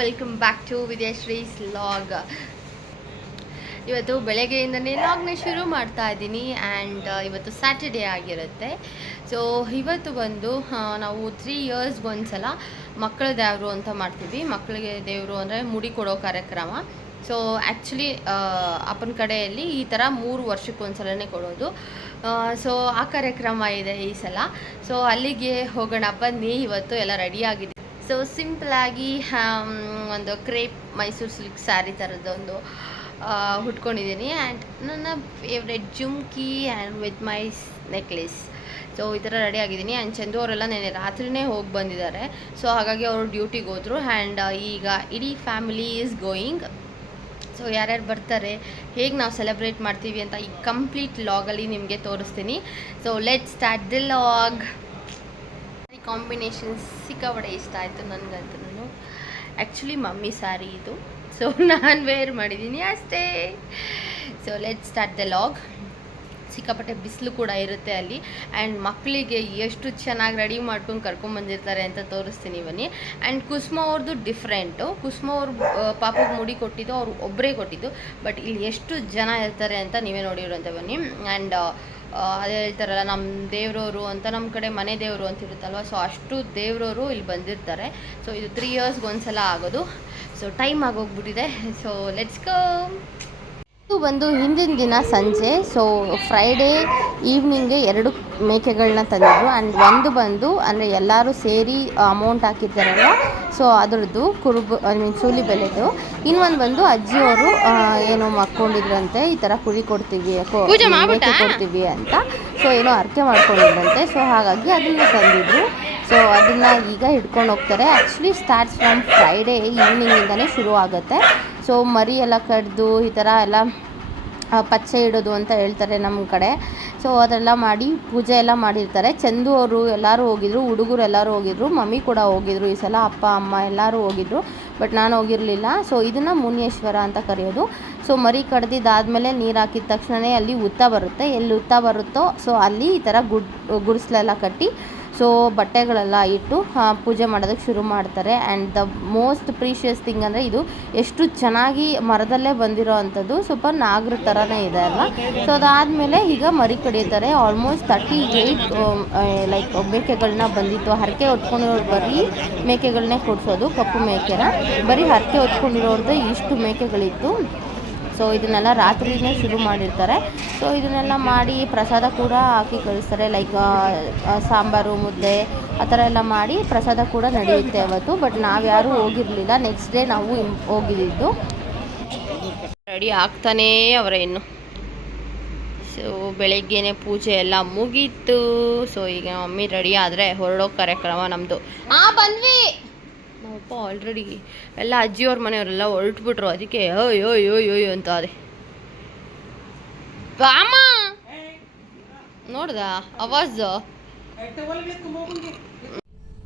Welcome back to Vidyashree's vlog ಇವತ್ತು ಬೆಳಗ್ಗೆಯಿಂದನೇ ಲಾಗ್ನ ಶುರು ಮಾಡ್ತಾ ಇದ್ದೀನಿ ಆ್ಯಂಡ್ ಇವತ್ತು ಸ್ಯಾಟರ್ಡೇ ಆಗಿರುತ್ತೆ. ಸೊ ಇವತ್ತು ಬಂದು ಆ, ನಾವು ತ್ರೀ ಇಯರ್ಸ್ಗೆ ಒಂದ್ಸಲ ಮಕ್ಕಳ ದೇವರು ಅಂತ ಮಾಡ್ತೀವಿ. ಮಕ್ಕಳಿಗೆ ದೇವರು ಅಂದರೆ ಮುಡಿ ಕೊಡೋ ಕಾರ್ಯಕ್ರಮ. ಸೊ ಆ್ಯಕ್ಚುಲಿ ಅಪ್ಪನ ಕಡೆಯಲ್ಲಿ ಈ ಥರ ಮೂರು ವರ್ಷಕ್ಕೊಂದ್ಸಲನೇ ಕೊಡೋದು. ಸೊ ಆ ಕಾರ್ಯಕ್ರಮ ಇದೆ ಈ ಸಲ. ಸೊ ಅಲ್ಲಿಗೆ ಹೋಗೋಣ ಬನ್ನಿ ಇವತ್ತು ಎಲ್ಲ ರೆಡಿ ಆಗಿದೆ ಸೊ ಸಿಂಪಲಾಗಿ ಒಂದು ಕ್ರೇಪ್ ಮೈಸೂರು ಸಿಲ್ಕ್ ಸ್ಯಾರಿ ಥರದ್ದೊಂದು ಹುಟ್ಕೊಂಡಿದ್ದೀನಿ ಆ್ಯಂಡ್ ನನ್ನ favourite jhumki and with my necklace so ಈ ಥರ ರೆಡಿ ಆಗಿದ್ದೀನಿ. ಆ್ಯಂಡ್ ಚಂದು ಅವರೆಲ್ಲ ನೆನೆ ರಾತ್ರಿನೇ ಹೋಗಿ ಬಂದಿದ್ದಾರೆ. ಸೊ ಹಾಗಾಗಿ ಅವರು ಡ್ಯೂಟಿಗೆ ಹೋದರು. ಆ್ಯಂಡ್ ಈಗ ಇಡೀ ಫ್ಯಾಮಿಲಿ ಈಸ್ ಗೋಯಿಂಗ್ ಸೊ ಯಾರ್ಯಾರು ಬರ್ತಾರೆ, ಹೇಗೆ ನಾವು ಸೆಲೆಬ್ರೇಟ್ ಮಾಡ್ತೀವಿ ಅಂತ ಈ ಕಂಪ್ಲೀಟ್ ಲಾಗಲ್ಲಿ ನಿಮಗೆ ತೋರಿಸ್ತೀನಿ. So let start the vlog combination ಸಿಕ್ಕಾಪಟ್ಟೆ ಇಷ್ಟ ಆಯಿತು ನನಗಂತೂ ಆ್ಯಕ್ಚುಲಿ ಮಮ್ಮಿ ಸ್ಯಾರಿ ಇದು. ಸೊ ನಾನು ವೇರ್ ಮಾಡಿದ್ದೀನಿ ಅಷ್ಟೇ. So let start the vlog ಸಿಕ್ಕಾಪಟ್ಟೆ ಬಿಸಿಲು ಕೂಡ ಇರುತ್ತೆ ಅಲ್ಲಿ. ಆ್ಯಂಡ್ ಮಕ್ಕಳಿಗೆ ಎಷ್ಟು ಚೆನ್ನಾಗಿ ರೆಡಿ ಮಾಡ್ಕೊಂಡು ಕರ್ಕೊಂಬಂದಿರ್ತಾರೆ ಅಂತ ತೋರಿಸ್ತೀನಿ ಬನ್ನಿ. ಆ್ಯಂಡ್ ಕುಸುಮ ಅವ್ರದ್ದು ಡಿಫ್ರೆಂಟು ಕುಸುಮ ಅವ್ರ ಪಾಪಗೆ ಮುಡಿ ಕೊಟ್ಟಿದ್ದು, ಅವ್ರು ಒಬ್ಬರೇ ಕೊಟ್ಟಿದ್ದು. ಬಟ್ ಇಲ್ಲಿ ಎಷ್ಟು ಜನ ಇರ್ತಾರೆ ಅಂತ ನೀವೇ ನೋಡಿರೋಂಥ ಬನ್ನಿ. ಆ್ಯಂಡ್ ಅದೇ ಹೇಳ್ತಾರಲ್ಲ ನಮ್ಮ ದೇವ್ರವರು ಅಂತ ನಮ್ಮ ಕಡೆ ಮನೆ ದೇವರು ಅಂತ ಇರುತ್ತಲ್ವ? ಸೊ ಅಷ್ಟು ದೇವ್ರವರು ಇಲ್ಲಿ ಬಂದಿರ್ತಾರೆ. ಸೊ ಇದು ತ್ರೀ ಇಯರ್ಸ್ಗೆ ಒಂದ್ಸಲ ಆಗೋದು. ಸೊ ಟೈಮ್ ಆಗೋಗ್ಬಿಟ್ಟಿದೆ. ಸೊ ಲೆಟ್ಸ್ ಗೋ ಇದು ಬಂದು ಹಿಂದಿನ ದಿನ ಸಂಜೆ. ಸೊ ಫ್ರೈಡೇ ಈವ್ನಿಂಗ್ಗೆ ಎರಡು ಮೇಕೆಗಳನ್ನ ತಂದಿದ್ರು. ಆ್ಯಂಡ್ ಒಂದು ಬಂದು ಅಂದರೆ ಎಲ್ಲರೂ ಸೇರಿ ಅಮೌಂಟ್ ಹಾಕಿದ್ದಾರಲ್ಲ. ಸೊ ಅದರದ್ದು ಕುರುಬು ಐ ಮೀನ್ ಸೂಲಿ ಬೆಲೆದು. ಇನ್ನೊಂದು ಬಂದು ಅಜ್ಜಿಯವರು ಏನೋ ಮಕ್ಕೊಂಡಿದ್ರಂತೆ ಈ ಥರ ಕುರಿ ಕೊಡ್ತೀವಿ ಮೇಕೆ ಕೊಡ್ತೀವಿ ಅಂತ. ಸೊ ಏನೋ ಅರ್ಕೆ ಮಾಡ್ಕೊಂಡಿದ್ರಂತೆ. ಸೊ ಹಾಗಾಗಿ ಅದನ್ನ ತಂದಿದ್ರು. ಸೊ ಅದನ್ನು ಈಗ ಹಿಡ್ಕೊಂಡು ಹೋಗ್ತಾರೆ. ಆ್ಯಕ್ಚುಲಿ ಸ್ಟಾರ್ಟ್ಸ್ ಫ್ರಮ್ ಫ್ರೈಡೇ ಈವ್ನಿಂಗಿಂದನೇ ಶುರು ಆಗುತ್ತೆ. ಸೊ ಮರಿ ಎಲ್ಲ ಕಡ್ದು ಈ ಥರ ಎಲ್ಲ ಪಚ್ಚೆ ಇಡೋದು ಅಂತ ಹೇಳ್ತಾರೆ ನಮ್ಮ ಕಡೆ. ಸೊ ಅದೆಲ್ಲ ಮಾಡಿ ಪೂಜೆ ಎಲ್ಲ ಮಾಡಿರ್ತಾರೆ. ಚಂದು ಅವರು ಎಲ್ಲರೂ ಹೋಗಿದ್ರು, ಹುಡುಗರು ಎಲ್ಲರೂ ಹೋಗಿದ್ರು, ಮಮ್ಮಿ ಕೂಡ ಹೋಗಿದ್ರು ಈ ಸಲ, ಅಪ್ಪ, ಅಮ್ಮ ಎಲ್ಲರೂ ಹೋಗಿದ್ರು, ಬಟ್ ನಾನು ಹೋಗಿರಲಿಲ್ಲ. ಸೊ ಇದನ್ನು ಮುನಿಯೇಶ್ವರ ಅಂತ ಕರೆಯೋದು. ಸೊ ಮರಿ ಕಡ್ದಿದ್ದಾದಮೇಲೆ ನೀರು ಹಾಕಿದ ತಕ್ಷಣವೇ ಅಲ್ಲಿ ಉತ್ತ ಬರುತ್ತೆ. ಎಲ್ಲಿ ಉತ್ತ ಬರುತ್ತೋ ಸೊ ಅಲ್ಲಿ ಈ ಥರ ಗುಡ್, ಗುಡಿಸ್ಲೆಲ್ಲ ಕಟ್ಟಿ ಸೊ ಬಟ್ಟೆಗಳೆಲ್ಲ ಇಟ್ಟು ಪೂಜೆ ಮಾಡೋದಕ್ಕೆ ಶುರು ಮಾಡ್ತಾರೆ. And the most precious thing ಅಂದರೆ ಇದು ಎಷ್ಟು ಚೆನ್ನಾಗಿ ಮರದಲ್ಲೇ ಬಂದಿರೋ ಅಂಥದ್ದು ಸ್ವಲ್ಪ ನಾಗರ ಥರನೇ ಇದೆ ಅಲ್ಲ ಸೊ ಅದಾದಮೇಲೆ ಈಗ ಮರಿ ಕಡಿತಾರೆ ಆಲ್ಮೋಸ್ಟ್ ತರ್ಟಿ ಏಯ್ಟ್ ಲೈಕ್ ಮೇಕೆಗಳನ್ನ ಬಂದಿತ್ತು. ಹರಕೆ ಹೊತ್ಕೊಂಡಿರೋರು ಬರೀ ಮೇಕೆಗಳನ್ನೇ ಕೊಡಿಸೋದು, ಕಪ್ಪು ಮೇಕೆನ. ಬರೀ ಹರಕೆ ಹೊತ್ಕೊಂಡಿರೋರ್ದು ಇಷ್ಟು ಮೇಕೆಗಳಿತ್ತು. ಸೊ ಇದನ್ನೆಲ್ಲ ರಾತ್ರಿನೇ ಶುರು ಮಾಡಿರ್ತಾರೆ. ಸೊ ಇದನ್ನೆಲ್ಲ ಮಾಡಿ ಪ್ರಸಾದ ಕೂಡ ಹಾಕಿ ಕಳಿಸ್ತಾರೆ. ಲೈಕ್ ಸಾಂಬಾರು ಮುದ್ದೆ ಆ ಥರ ಎಲ್ಲ ಮಾಡಿ ಪ್ರಸಾದ ಕೂಡ ನಡೆಯುತ್ತೆ ಅವತ್ತು. ಬಟ್ ನಾವು ಯಾರೂ ಹೋಗಿರಲಿಲ್ಲ. ನೆಕ್ಸ್ಟ್ ಡೇ ನಾವು ಹೋಗಿದ್ದು. ರೆಡಿ ಆಗ್ತಾನೇ ಅವರ ಇನ್ನು. ಸೊ ಬೆಳಗ್ಗೆನೆ ಪೂಜೆ ಎಲ್ಲ ಮುಗೀತು. ಸೊ ಈಗ ಮಮ್ಮಿ ರೆಡಿ ಆದರೆ ಹೊರಡೋ ಕಾರ್ಯಕ್ರಮ ನಮ್ಮದು ಹಾಂ ಬಂದ್ವಿ! ನಮ್ಮಪ್ಪ ಆಲ್ರೆಡಿ ಎಲ್ಲ ಅಜ್ಜಿಯವ್ರ ಮನೆಯವರೆಲ್ಲ ಹೊರಟ್ಬಿಟ್ರು. ಅದಕ್ಕೆ ಓಯ್ ಓಯ್ ಓಯ್ ಓಯ್ ಅಂತ ಅದೇ ಬಾಮ ನೋಡ್ದ? ಅವಾಜ್?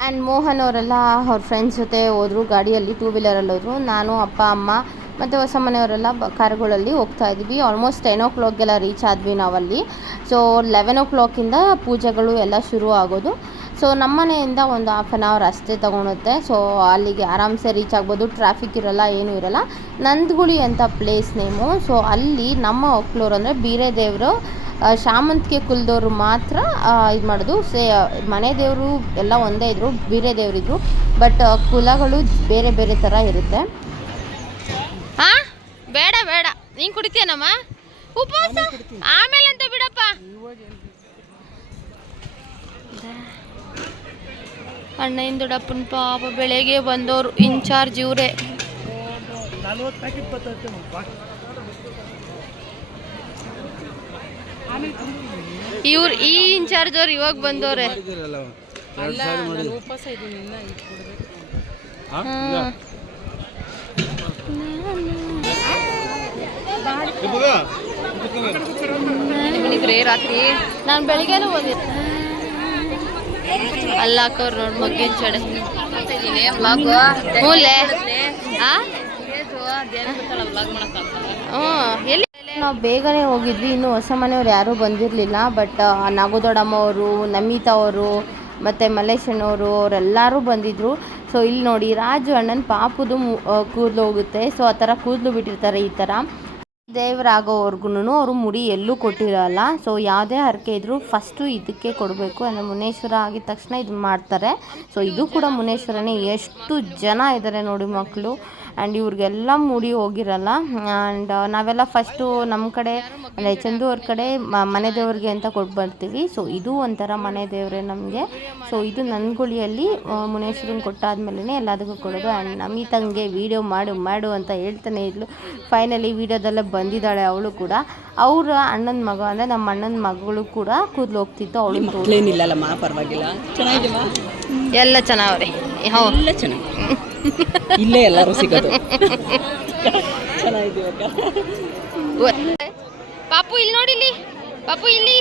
ಆ್ಯಂಡ್ ಮೋಹನ್ ಅವರೆಲ್ಲ ಅವ್ರ ಫ್ರೆಂಡ್ಸ್ ಜೊತೆ ಹೋದರು. ಗಾಡಿಯಲ್ಲಿ ಟೂ ವೀಲರಲ್ಲಿ ಹೋದರು. ನಾನು, ಅಪ್ಪ, ಅಮ್ಮ ಮತ್ತು ಹೊಸ ಮನೆಯವರೆಲ್ಲ ಬ, ಕಾರುಗಳಲ್ಲಿ ಹೋಗ್ತಾ ಇದ್ವಿ. ಆಲ್ಮೋಸ್ಟ್ ಟೆನ್ ಓ ಕ್ಲಾಕ್ಗೆಲ್ಲ ರೀಚ್ ಆದ್ವಿ ನಾವಲ್ಲಿ. ಸೊ ಲೆವೆನ್ ಓ ಕ್ಲಾಕಿಂದ ಪೂಜೆಗಳು ಎಲ್ಲ ಶುರು ಆಗೋದು. ಸೊ ನಮ್ಮನೆಯಿಂದ ಒಂದು ಹಾಫ್ ಆನ್ ಅವರ್ ಅಷ್ಟೇ ತೊಗೊಳುತ್ತೆ. ಸೊ ಅಲ್ಲಿಗೆ ಆರಾಮ್ಸೆ ರೀಚ್ ಆಗ್ಬೋದು. ಟ್ರಾಫಿಕ್ ಇರೋಲ್ಲ, ಏನೂ ಇರೋಲ್ಲ. ನಂದಗುಳಿ ಅಂತ ಪ್ಲೇಸ್ ನೇಮು ಸೊ ಅಲ್ಲಿ ನಮ್ಮ ಒಕ್ಲೂರು ಅಂದರೆ ಬೀರೇದೇವರು ದೇವರು ಶಾಮಂತಿಗೆ ಕುಲದವ್ರು ಮಾತ್ರ ಇದು ಮಾಡೋದು. ಸೇ, ಮನೆ ದೇವರು ಎಲ್ಲ ಒಂದೇ ಇದ್ರು, ಬೇರೆ ದೇವರಿದ್ರು ಬಟ್ ಕುಲಗಳು ಬೇರೆ ಬೇರೆ ಥರ ಇರುತ್ತೆ. ಹಾ ಬೇಡ ಬೇಡ. ನೀನು ಕುಡಿತೀಯನಮ್ಮ? ಉಪವಾಸ? ಆಮೇಲೆ ಅಂತ ಬಿಡಪ್ಪ. ಅಣ್ಣನ ದೊಡ್ಡಪ್ಪನ ಪಾಪ ಬೆಳಗ್ಗೆ ಬಂದವರು ಇನ್ಚಾರ್ಜ್ ಇವರೇ. ಇವ್ರು ಈ ಇನ್ಚಾರ್ಜ್ ಅವ್ರು ಇವಾಗ ಬಂದವ್ರೆ. ರಾತ್ರಿ ನಾನು ಬೆಳಿಗ್ಗೆನೂ ಬಂದಿದ್ದೆ. ಚಡೆ. ನಾವು ಬೇಗನೆ ಹೋಗಿದ್ವಿ, ಇನ್ನು ಹೊಸ ಮನೆಯವ್ರು ಯಾರೂ ಬಂದಿರಲಿಲ್ಲ, ಬಟ್ ನಾಗೋದೊಡಮ್ಮ ಅವರು, ನಮಿತಾ ಅವರು, ಮತ್ತು ಅವರು, ಅವರೆಲ್ಲರೂ ಬಂದಿದ್ದರು ಸೊ ಇಲ್ಲಿ ನೋಡಿ, ರಾಜು ಅಣ್ಣನ ಪಾಪದು ಕೂದಲು ಹೋಗುತ್ತೆ. ಸೊ ಆ ಥರ ಕೂದಲು ಬಿಟ್ಟಿರ್ತಾರೆ ಈ ಥರ. ದೇವರಾಗೋವರ್ಗು ಅವರು ಮುಡಿ ಎಲ್ಲೂ ಕೊಟ್ಟಿರಲ್ಲ. ಸೊ ಯಾವುದೇ ಹರಕೆ ಇದ್ದರೂ ಫಸ್ಟು ಇದಕ್ಕೆ ಕೊಡಬೇಕು. ಅಂದರೆ ಮುನೇಶ್ವರ ಆಗಿದ ತಕ್ಷಣ ಇದು ಮಾಡ್ತಾರೆ. ಸೊ ಇದು ಕೂಡ ಮುನೇಶ್ವರನೇ. ಎಷ್ಟು ಜನ ಇದ್ದಾರೆ ನೋಡಿ ಮಕ್ಕಳು. ಆ್ಯಂಡ್ ಇವ್ರಿಗೆಲ್ಲ ಮೂಡಿ ಹೋಗಿರಲ್ಲ. ಆ್ಯಂಡ್ ನಾವೆಲ್ಲ ಫಸ್ಟು ನಮ್ಮ ಕಡೆ ಅಂದರೆ ಚಂದು ಅವ್ರ ಕಡೆ ಮನೆ ದೇವ್ರಿಗೆ ಅಂತ ಕೊಟ್ಟು ಬರ್ತೀವಿ. ಸೊ ಇದು ಒಂಥರ ಮನೆ ದೇವರೇ ನಮಗೆ. ಸೊ ಇದು ನನ್ಗುಳಿಯಲ್ಲಿ ಮುನೇಶ್ವರನ್ ಕೊಟ್ಟಾದ್ಮೇಲೆ ಎಲ್ಲದಕ್ಕೂ ಕೊಡೋದು. ಆ್ಯಂಡ್ ನಮ್ಮಿ ತಂಗೆ ವೀಡಿಯೋ ಮಾಡು ಮಾಡು ಅಂತ ಹೇಳ್ತಾನೆ ಇದ್ಲು. ಫೈನಲಿ ವೀಡಿಯೋದಲ್ಲೇ ಬಂದಿದ್ದಾಳೆ ಅವಳು ಕೂಡ. ಅವರ ಅಣ್ಣನ ಮಗ ಅಂದರೆ ನಮ್ಮ ಅಣ್ಣನ ಮಗಳು ಕೂಡ ಕೂದಲು ಹೋಗ್ತಿತ್ತು ಅವಳು ಏನಿಲ್ಲಲ್ಲಮ್ಮ ಪರವಾಗಿಲ್ಲ. ಚೆನ್ನಾಗಿಲ್ಲ ಎಲ್ಲ ಚೆನ್ನಾವ್ರೆ ಹೌ ಎಲ್ಲ ಚೆನ್ನಾಗಿ. ಇಲ್ಲೇ ಎಲ್ಲರೂ ಸಿಗೋದು. ಪಾಪು ಇಲ್ಲಿ ನೋಡಿ ಇಲ್ಲಿ. ಪಾಪು ಇಲ್ಲಿ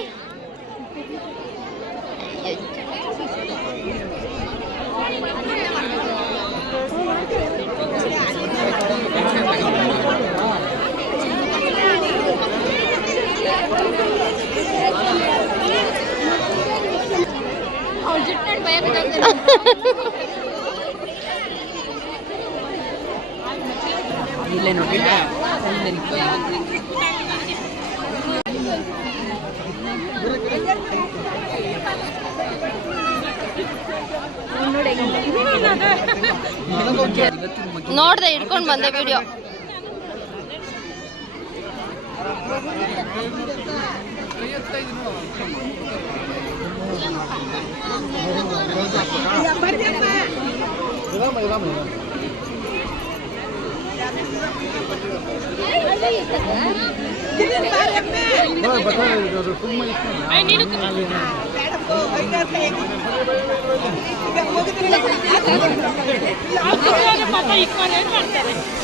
ಇಲ್ಲೇ ನೋಡಿ ನೋಡ್ದೆ ಹಿಡ್ಕೊಂಡು ಬಂದೆ ವಿಡಿಯೋ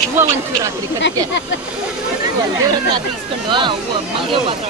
ಹೂವು ಒಂಚೂರು ರಾತ್ರಿ ಕಟ್ಟಿಗೆ ದೇವ್ರ ಹತ್ರ ರಾತ್ರಿ ಇಸ್ಕೊಂಡು ಆ ಹೂವು ಮಂಗೆ ಪಾತ್ರ.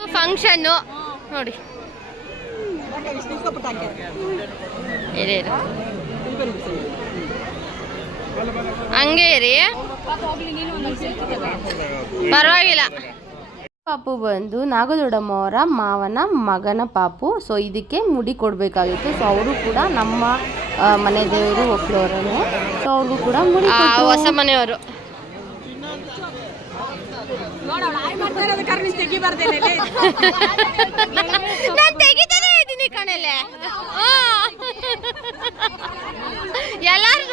ಫಂಕ್ಷನ್ನು ನೋಡಿ. ಇರಿ, ಇರಿ. ಪರವಾಗಿಲ್ಲ. ಪಾಪು ಬಂದು ನಾಗದೊಡಮ್ಮ ಅವರ ಮಾವನ ಮಗನ ಪಾಪು. ಸೊ ಇದಕ್ಕೆ ಮುಡಿ ಕೊಡಬೇಕಾಗಿತ್ತು. ಸೊ ಅವರು ಕೂಡ ನಮ್ಮ ಮನೆ ದೇವರು ಒಪ್ಲೋರೇ ಸೊ ಅವ್ರಿಗೂ ಕೂಡ ಮುಡಿ ಹೊಸ ಮನೆಯವರು. ಎಲ್ಲಾರು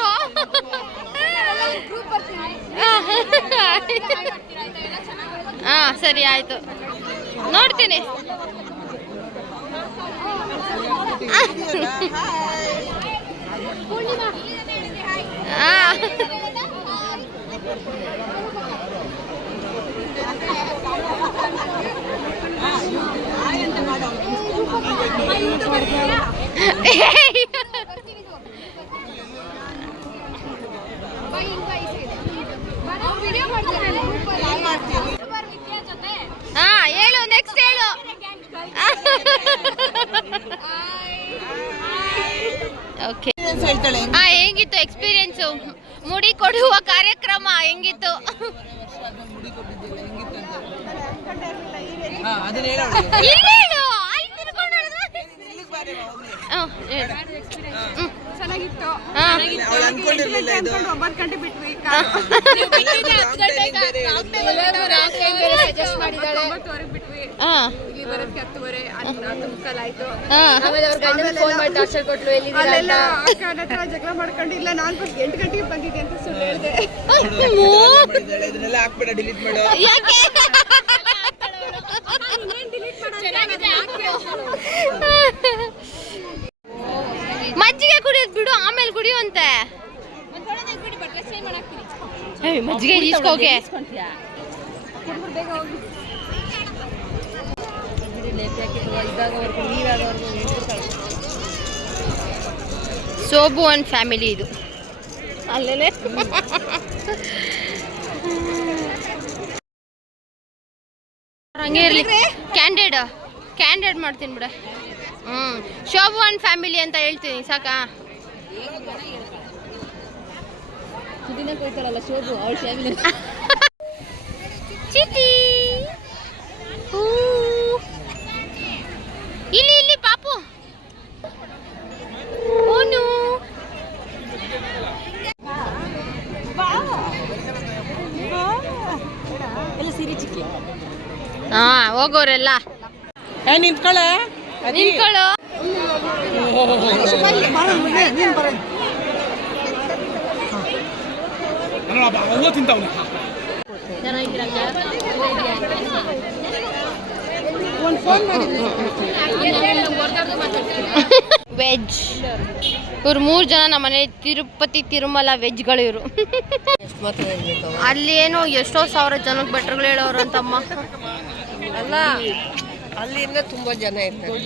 ಹಾ ಸರಿ ಆಯ್ತು ನೋಡ್ತೀನಿ ಆ. ಹಾ ಓಕೆ ಹಾ ಹೆಂಗಿತ್ತು ಎಕ್ಸ್ಪೀರಿಯನ್ಸು ಮುಡಿ ಕೊಡುವ ಕಾರ್ಯಕ್ರಮ ಹೆಂಗಿತ್ತು. ಚೆನ್ನಾಗಿತ್ತು. ಒಂಬತ್ತು ಗಂಟೆ ಬಿಟ್ವಿ ಬಿಟ್ವಿ. ಆಮೇಲೆ ಫೋನ್ ಟಾರ್ಚರ್ ಅಲ್ಲೆಲ್ಲ ಅಕ್ಕ ಹತ್ರ ಜಗಳ ಮಾಡ್ಕೊಂಡು ಇಲ್ಲ ನಾನು ಫಸ್ಟ್ ಎಂಟು ಗಂಟೆಗೆ ಬಂದಿದ್ದೆ ಅಂತ ಸುಳ್ಳು ಹೇಳಿದೆ. ಮಾಡಿದ್ದಾಳೆ ಇದನ್ನೆಲ್ಲ ಹಾಕ್ಬೇಡ ಡಿಲೀಟ್ ಮಾಡು ಯಾಕೆ? ಮಜ್ಜಿಗೆ ಕುಡಿಯೋದು ಬಿಡು ಆಮೇಲೆ ಕುಡಿಯುವಂತೆ. ಮಜ್ಜಿಗೆ ಈಸ್ಕೋಕೆ. ಸೋಬು ಅಂಡ್ ಫ್ಯಾಮಿಲಿ ಇದು. ಅಲ್ಲೇ ಹಂಗೆ ಇರಲಿ. ಕ್ಯಾಂಡಿಡ್ ಕ್ಯಾಂಡಿಡ್ ಮಾಡ್ತೀನಿ ಬಿಡ. ಹ್ಞೂ ಶೋಭು ಅಂಡ್ ಫ್ಯಾಮಿಲಿ ಅಂತ ಹೇಳ್ತೀನಿ ಸಾಕಾ? ಶೋಭು ಅವಳ ಫ್ಯಾಮಿಲಿ ಚಿಟಿ ಹೂ. ಇಲ್ಲಿ ಇಲ್ಲಿ ಪಾಪು. ಓನು ಎಲ್ಲ ಸಿರಿ ಚಿಕ್ಕಿ. ಹಾ ಹೋಗೋರೆಲ್ಲ. ಏ ನಿಂತ್ಕೊಳ್ಳೆ. ನಿಂತ್ಕೊಳ್ಳು. ವೆಜ್ ಇವ್ರು ಮೂರು ಜನ ನಮ್ಮ ಮನೆ ತಿರುಪತಿ ತಿರುಮಲ ವೆಜ್ಗಳು ಇವರು. ಅಲ್ಲಿ ಏನೋ ಎಷ್ಟೋ ಸಾವಿರ ಜನಕ್ಕೆ ಬೆಟ್ರುಗಳು ಹೇಳೋರು ಅಂತಮ್ಮ. ಅಲ್ಲ ಅಲ್ಲಿ ಇನ್ನ ತುಂಬಾ ಜನ ಇರ್ತಾರೆ.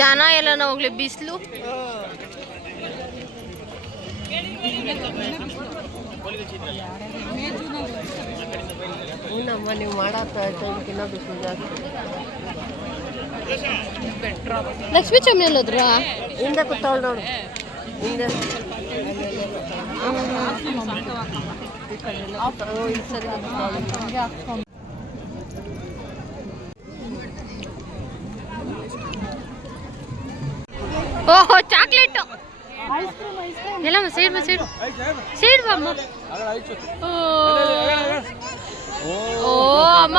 ಜನ ಎಲ್ಲ ಹೋಗ್ಲಿ ಬಿಸಿಲು. ನಮ್ಮ ನೀವು ಟೈಮ್ಗಿನ್ನ ಬಿಸಿಲು ಜಾಸ್ತಿ. ಲಕ್ಷ್ಮೀ ಚಮ್ನಲ್ಲಿ ಹೋದ್ರ ಹಿಂದೆ ಕೂತಾವಳು ನೋಡು. ಹಿಂದೆ. ಓಹೋ ಚಾಕ್ಲೇಟ್. ಎಲ್ಲಮ್ಮ ಸೈಡ್ ಸೈಡ್ ಸೈಡ್ ಬಾ ಅಮ್ಮ. ಓ ಅಮ್ಮ.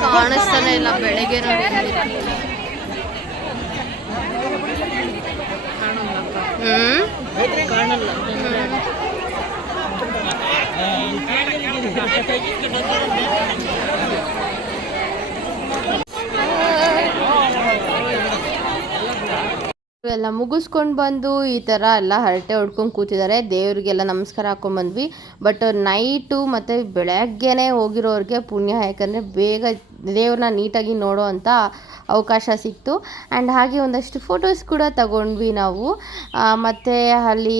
ಕಾಣಿಸ್ತಾನೆ ಇಲ್ಲ ಬೆಳಗ್ಗೆ ನೋಡಿ. ಎಲ್ಲ ಮುಗಿಸ್ಕೊಂಡು ಬಂದು ಈ ಥರ ಎಲ್ಲ ಹರಟೆ ಹೊಡ್ಕೊಂಡು ಕೂತಿದ್ದಾರೆ. ದೇವರಿಗೆಲ್ಲ ನಮಸ್ಕಾರ ಹಾಕೊಂಡು ಬಂದ್ವಿ. ಬಟ್ ನೈಟು ಮತ್ತು ಬೆಳಗ್ಗೆನೇ ಹೋಗಿರೋರಿಗೆ ಪುಣ್ಯ ಯಾಕಂದರೆ ಬೇಗ ದೇವ್ರನ್ನ ನೀಟಾಗಿ ನೋಡೋ ಅಂಥ ಅವಕಾಶ ಸಿಕ್ತು. ಆ್ಯಂಡ್ ಹಾಗೆ ಒಂದಷ್ಟು ಫೋಟೋಸ್ ಕೂಡ ತಗೊಂಡ್ವಿ ನಾವು. ಮತ್ತು ಅಲ್ಲಿ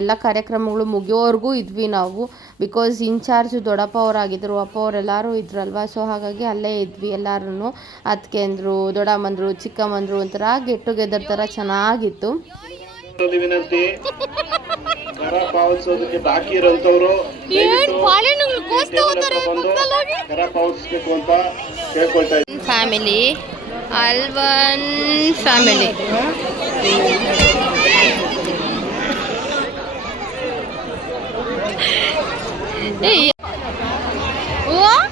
ಎಲ್ಲ ಕಾರ್ಯಕ್ರಮಗಳು ಮುಗಿಯೋವರೆಗೂ ಇದ್ವಿ ನಾವು. ಬಿಕಾಸ್ ಇನ್ಚಾರ್ಜ್ ದೊಡ್ಡಪ್ಪ ಅವರಾಗಿದ್ದರು ಅಪ್ಪ ಅವರೆಲ್ಲರೂ ಇದ್ರಲ್ವ? ಸೊ ಹಾಗಾಗಿ ಅಲ್ಲೇ ಇದ್ವಿ ಎಲ್ಲರೂ ಅತ್ಕೆಂದರು ದೊಡ್ಡಮ್ಮಂದರು ಚಿಕ್ಕಮ್ಮಂದರು ಒಂಥರ ಗೆಟ್ ಟುಗೆದರ್ ಥರ ಚೆನ್ನಾಗಿತ್ತು. ವಿನಂತಿ ಕರ ಪಾವತಿಸೋದಕ್ಕೆ ಬಾಕಿ ಇರೋಂಥವ್ರು ಕರ ಪಾವತಿಸ್ಬೇಕು ಅಂತ ಕೇಳ್ಕೊಳ್ತಾ ಇದ್ದೀನಿ. Family Alvan family. hey. What?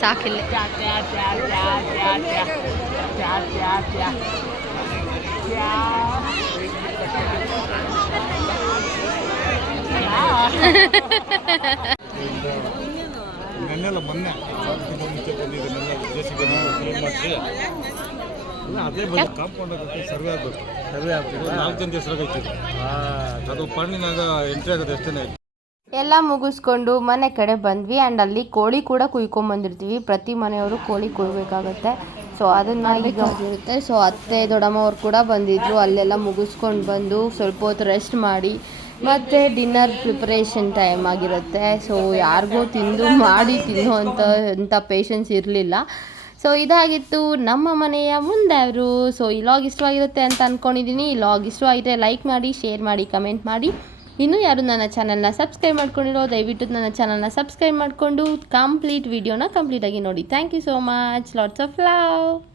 दाखिल Yeah. ನೆನ್ನೆಲ್ಲ ಮೊನ್ನೆ ಮುಂಚೆ ಬಂದಿದ್ದನ್ನೆಲ್ಲ ಕ್ಲೀನ್ ಮಾಡಿಸಿ ಅದೇ ಬಂದು ಕಾಂಪೌಂಡ್ ಆಗುತ್ತೆ ಸರ್ವೆ ಆಗಬೇಕು. ಸರ್ವೆ ಆಗ್ಬೇಕು. ನಾಲ್ಕು ಜನ ಹೆಸರಾಗೈತಿ ಅದು ಪಣ್ಣಿನಾಗ ಎಂಟ್ರಿ ಆಗೋದು ಎಷ್ಟೇ ಎಲ್ಲ ಮುಗಿಸ್ಕೊಂಡು ಮನೆ ಕಡೆ ಬಂದ್ವಿ ಆ್ಯಂಡ್ ಅಲ್ಲಿ ಕೋಳಿ ಕೂಡ ಕುಯ್ಕೊಂಬಂದಿರ್ತೀವಿ ಪ್ರತಿ ಮನೆಯವರು ಕೋಳಿ ಕುಯ್ಬೇಕಾಗತ್ತೆ ಸೊ ಅದನ್ನು ಈಗ ಇರುತ್ತೆ ಸೊ ಅತ್ತೆ ದೊಡ್ಡಮ್ಮ ಅವ್ರು ಕೂಡ ಬಂದಿದ್ರು. ಅಲ್ಲೆಲ್ಲ ಮುಗಿಸ್ಕೊಂಡು ಬಂದು ಸ್ವಲ್ಪ ಹೊತ್ತು ರೆಸ್ಟ್ ಮಾಡಿ ಮತ್ತು ಡಿನ್ನರ್ ಪ್ರಿಪ್ರೇಷನ್ ಟೈಮ್ ಆಗಿರುತ್ತೆ. ಸೊ ಯಾರಿಗೂ ತಿಂದು ಮಾಡಿ ತಿನ್ನುವಂಥ ಅಂಥ ಪೇಷನ್ಸ್ ಇರಲಿಲ್ಲ. ಸೊ ಇದಾಗಿತ್ತು ನಮ್ಮ ಮನೆಯ ಮುಂದೆ ಅವರು. ಸೊ ಈ ಲಾಗ್ ಇಷ್ಟವಾಗಿರುತ್ತೆ ಅಂತ ಅಂದ್ಕೊಂಡಿದ್ದೀನಿ ಈ ಲಾಗ್ ಇಷ್ಟವಾಗಿದೆ ಲೈಕ್ ಮಾಡಿ ಶೇರ್ ಮಾಡಿ ಕಮೆಂಟ್ ಮಾಡಿ. ಇನ್ನೂ ಯಾರು ನನ್ನ ಚಾನಲ್ನ ಸಬ್ಸ್ಕ್ರೈಬ್ ಮಾಡ್ಕೊಂಡಿರೋ, ದಯವಿಟ್ಟು ನನ್ನ ಚಾನಲ್ನ ಸಬ್ಸ್ಕ್ರೈಬ್ ಮಾಡಿಕೊಂಡು ಕಂಪ್ಲೀಟ್ ವಿಡಿಯೋನ ಕಂಪ್ಲೀಟಾಗಿ ನೋಡಿ. Thank you so much lots of love